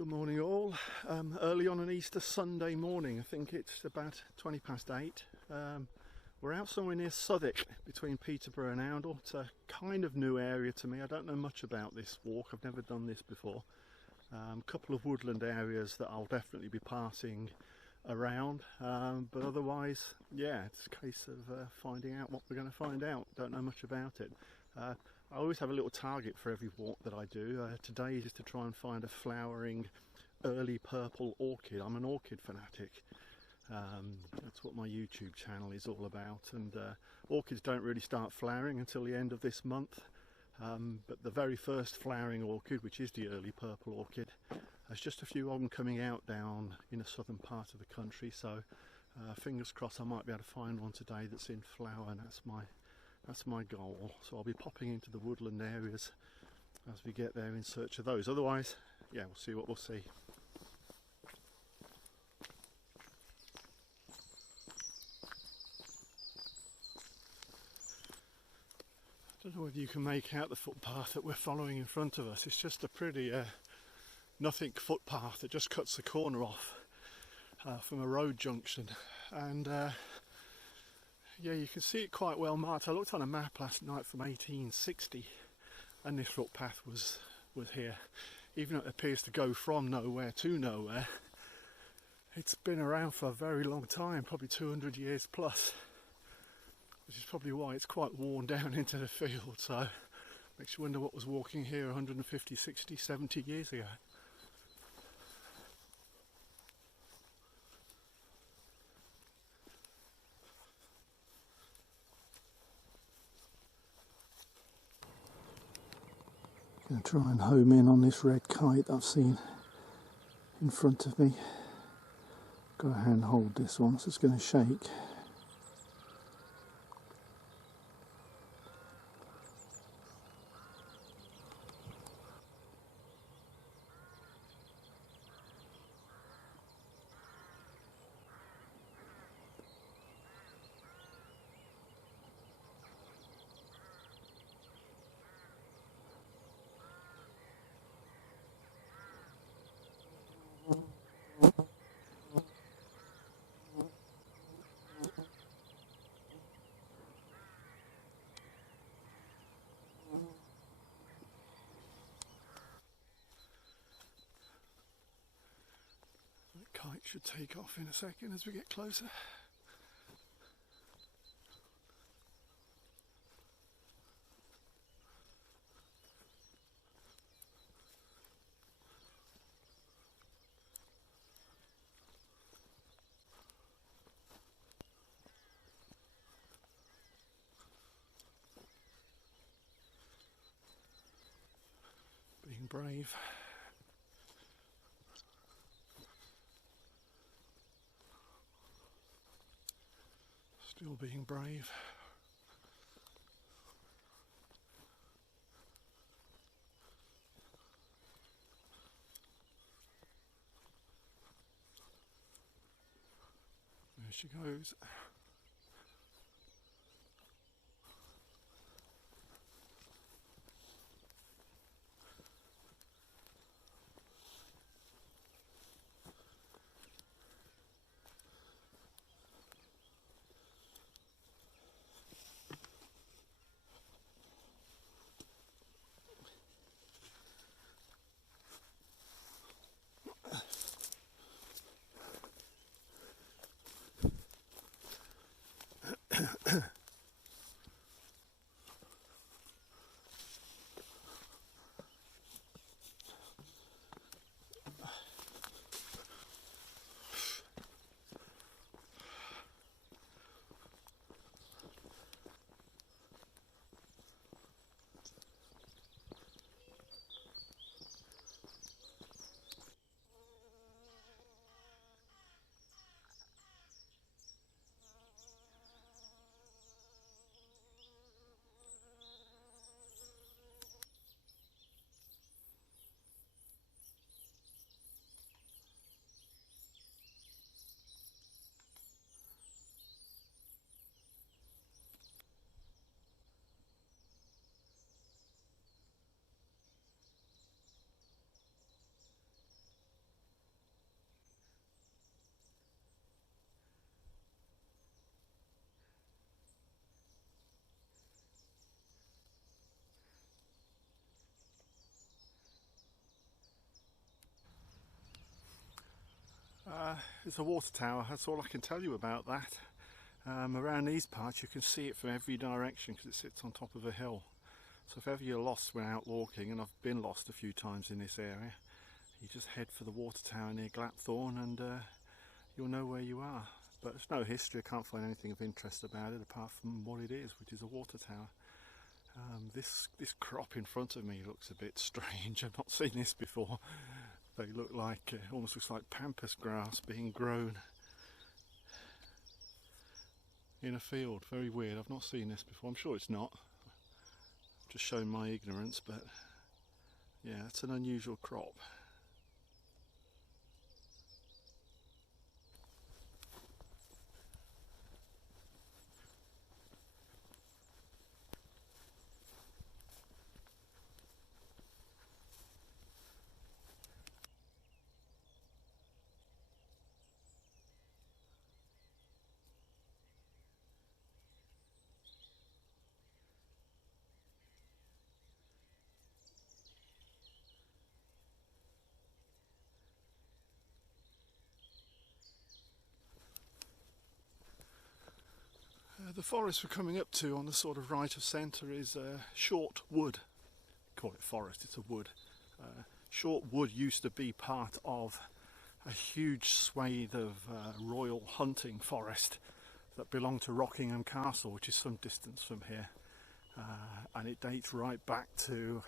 Good morning all. Early on an Easter Sunday morning, I think it's about 20 past 8. We're out somewhere near Southwick between Peterborough and Oundle. It's a kind of new area to me. I don't know much about this walk, I've never done this before. A couple of woodland areas that I'll definitely be passing around, but otherwise, yeah, it's a case of finding out what we're going to find out. Don't know much about it. I always have a little target for every walk that I do. Today is to try and find a flowering early purple orchid. I'm an orchid fanatic. That's what my YouTube channel is all about, and orchids don't really start flowering until the end of this month, but the very first flowering orchid, which is the early purple orchid, there's just a few of them coming out down in the southern part of the country, so fingers crossed I might be able to find one today that's in flower, and that's my goal. So I'll be popping into the woodland areas as we get there in search of those. Otherwise, yeah, we'll see what we'll see. I don't know whether you can make out the footpath that we're following in front of us. It's just a pretty nothing footpath that just cuts the corner off from a road junction, and yeah, you can see it quite well marked. I looked on a map last night from 1860 and this footpath was here. Even though it appears to go from nowhere to nowhere, it's been around for a very long time, probably 200 years plus, which is probably why it's quite worn down into the field. So makes you wonder what was walking here 150, 60, 70 years ago. Going to try and home in on this red kite I've seen in front of me. Got a hand hold this one, so it's going to shake. Kite should take off in a second as we get closer. Being brave. Still being brave. There she goes. It's a water tower, that's all I can tell you about that. Around these parts you can see it from every direction because it sits on top of a hill. So if ever you're lost when out walking, and I've been lost a few times in this area, you just head for the water tower near Glapthorne and you'll know where you are. But there's no history, I can't find anything of interest about it apart from what it is, which is a water tower. This crop in front of me looks a bit strange. I've not seen this before. They look like, almost looks like pampas grass being grown in a field. Very weird, I've not seen this before. I'm sure it's not. I'm just showing my ignorance, but yeah, it's an unusual crop. The forest we're coming up to on the sort of right of centre is short wood. Call it forest, it's a wood. Short wood used to be part of a huge swathe of royal hunting forest that belonged to Rockingham Castle, which is some distance from here. And it dates right back to,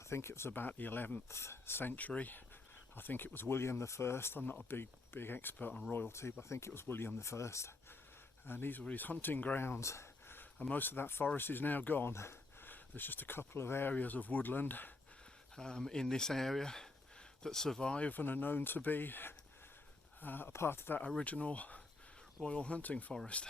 I think it was about the 11th century. I think it was William I. I'm not a big expert on royalty, but I think it was William I. And these were his hunting grounds, and most of that forest is now gone. There's just a couple of areas of woodland in this area that survive and are known to be a part of that original royal hunting forest.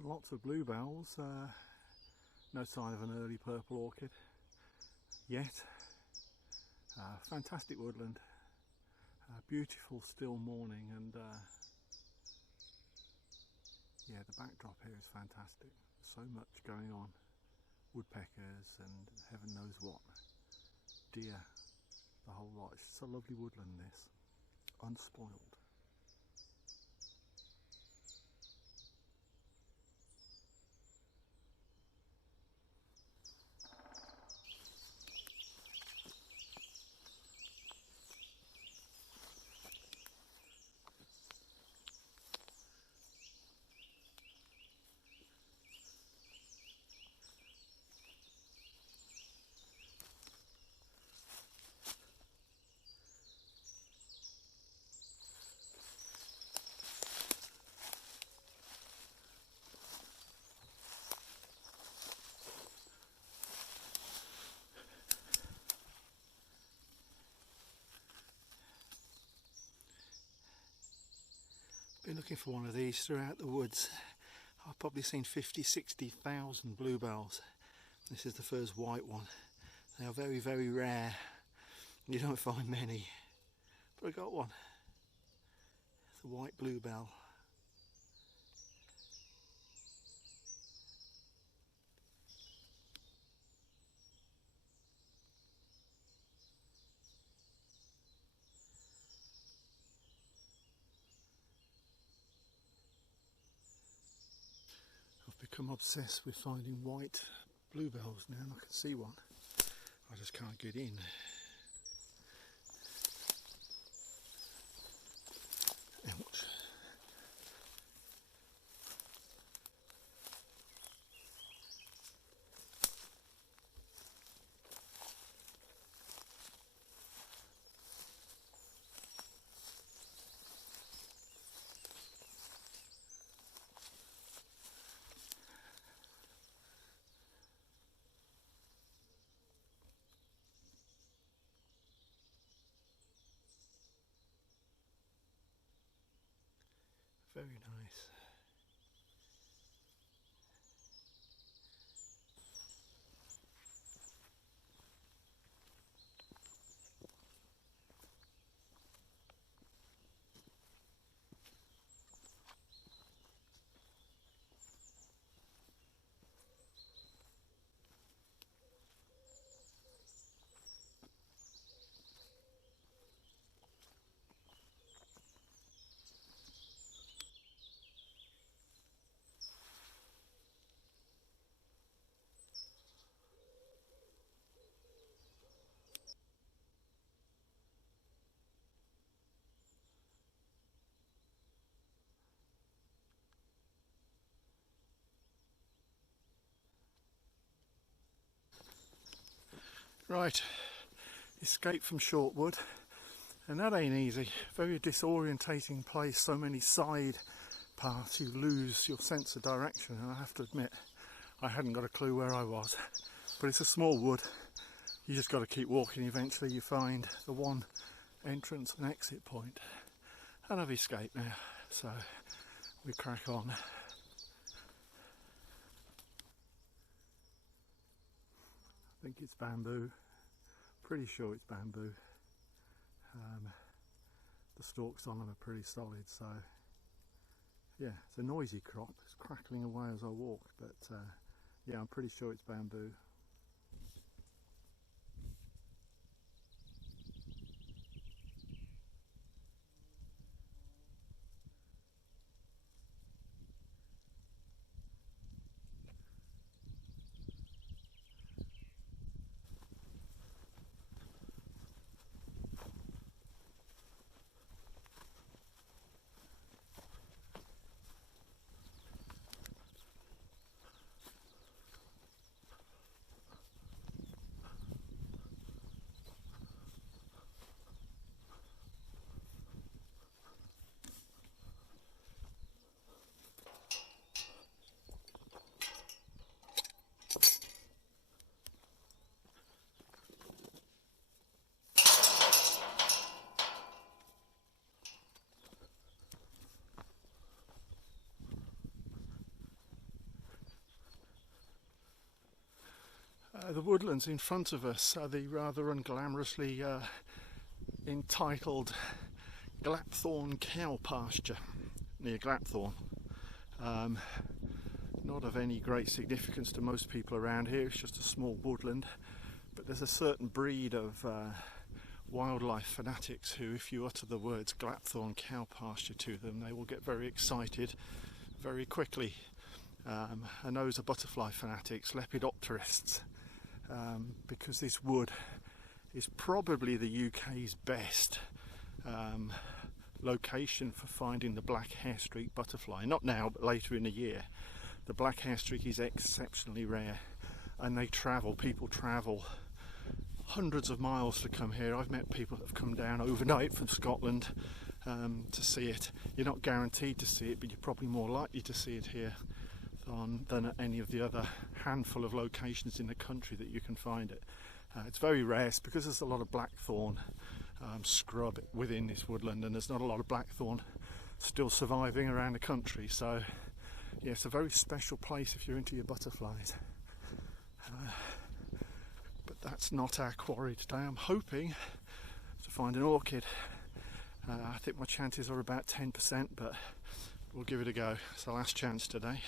Lots of bluebells, no sign of an early purple orchid yet. Fantastic woodland, beautiful still morning, and yeah, the backdrop here is fantastic. So much going on, woodpeckers and heaven knows what, deer, the whole lot. It's just a lovely woodland, this, unspoiled. Been looking for one of these throughout the woods. I've probably seen 50,000-60,000 bluebells. This is the first white one. They are very, very rare. You don't find many, but I got one. It's a white bluebell. I've become obsessed with finding white bluebells now, and I can see one. I just can't get in. Ouch. Very nice. Right, escape from Shortwood, and that ain't easy. Very disorientating place, so many side paths, you lose your sense of direction, and I have to admit I hadn't got a clue where I was. But it's a small wood, you just got to keep walking. Eventually you find the one entrance and exit point, and I've escaped now, so we crack on. I think it's bamboo, pretty sure it's bamboo. The stalks on them are pretty solid, so yeah, it's a noisy crop, it's crackling away as I walk, but yeah, I'm pretty sure it's bamboo. The woodlands in front of us are the rather unglamorously entitled Glapthorne cow pasture near Glapthorne. Not of any great significance to most people around here, it's just a small woodland, but there's a certain breed of wildlife fanatics who, if you utter the words Glapthorne cow pasture to them, they will get very excited very quickly. And those are butterfly fanatics, lepidopterists. Because this wood is probably the UK's best location for finding the black hair-streaked butterfly. Not now, but later in the year. The black hair-streak is exceptionally rare, and people travel hundreds of miles to come here. I've met people that have come down overnight from Scotland to see it. You're not guaranteed to see it, but you're probably more likely to see it here than at any of the other handful of locations in the country that you can find it. It's very rare. It's because there's a lot of blackthorn scrub within this woodland, and there's not a lot of blackthorn still surviving around the country. So yeah, it's a very special place if you're into your butterflies. But that's not our quarry today. I'm hoping to find an orchid. I think my chances are about 10%, but we'll give it a go. It's the last chance today.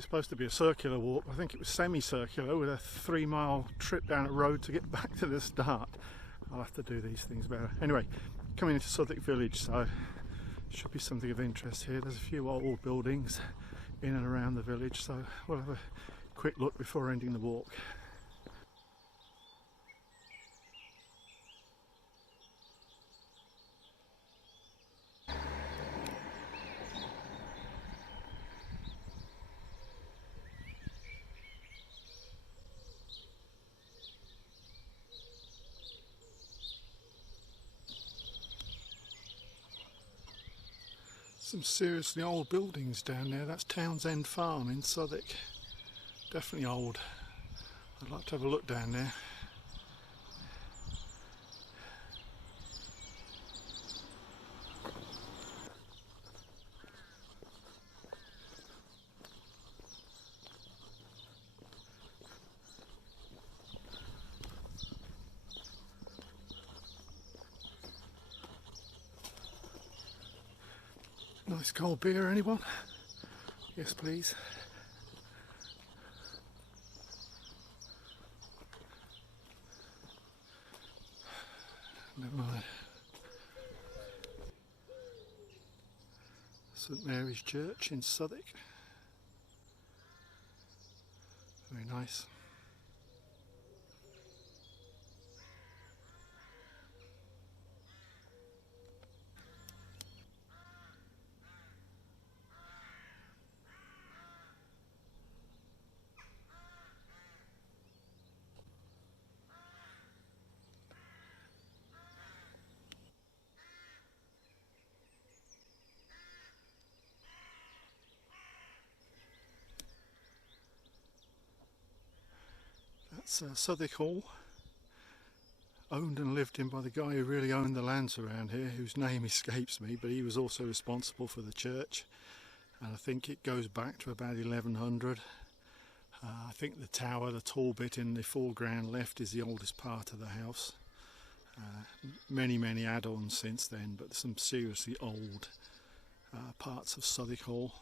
is supposed to be a circular walk. I think it was semicircular with a 3-mile trip down a road to get back to the start. I'll have to do these things better. Anyway, coming into Southwick village, so should be something of interest here. There's a few old buildings in and around the village, so we'll have a quick look before ending the walk. Some seriously old buildings down there. That's Townsend Farm in Southwick. Definitely old. I'd like to have a look down there. Nice cold beer, anyone? Yes, please. Never mind. St Mary's Church in Southwick. Very nice. That's Southwick Hall, owned and lived in by the guy who really owned the lands around here, whose name escapes me, but he was also responsible for the church, and I think it goes back to about 1100. I think the tower, the tall bit in the foreground left, is the oldest part of the house. Many add-ons since then, but some seriously old parts of Southwick Hall.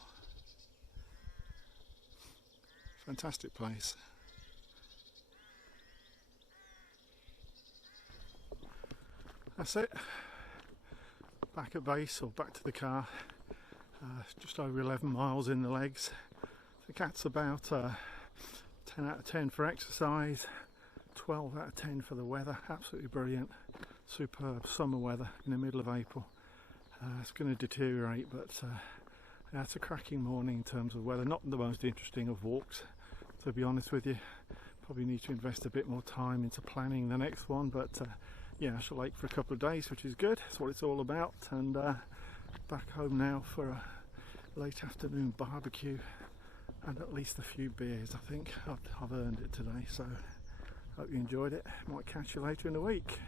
Fantastic place. That's it. Back at base, or back to the car. Just over 11 miles in the legs. The cat's about 10 out of 10 for exercise, 12 out of 10 for the weather. Absolutely brilliant. Superb summer weather in the middle of April. It's going to deteriorate, but yeah, it's a cracking morning in terms of weather. Not the most interesting of walks, to be honest with you. Probably need to invest a bit more time into planning the next one, but yeah, I shall lake for a couple of days, which is good. That's what it's all about. And back home now for a late afternoon barbecue and at least a few beers. I think I've earned it today, so hope you enjoyed it. Might catch you later in the week.